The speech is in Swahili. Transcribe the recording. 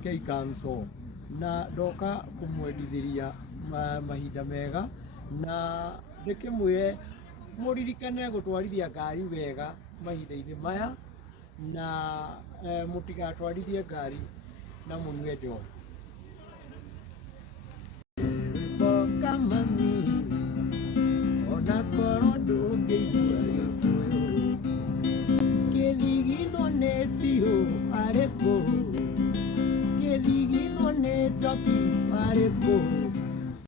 rekei kamso na ndoka kumwendithiria mahinda mega na ndikimwire muririkane gutwarithia ngari wega mahinda-ini maya na mutigatwarithie ngari na munyue njohi. Mami ona korwo ndũngĩigua Gĩkũyũ kĩligino nĩ ciũ arĩkũ kĩligino nĩ njoki arĩkũ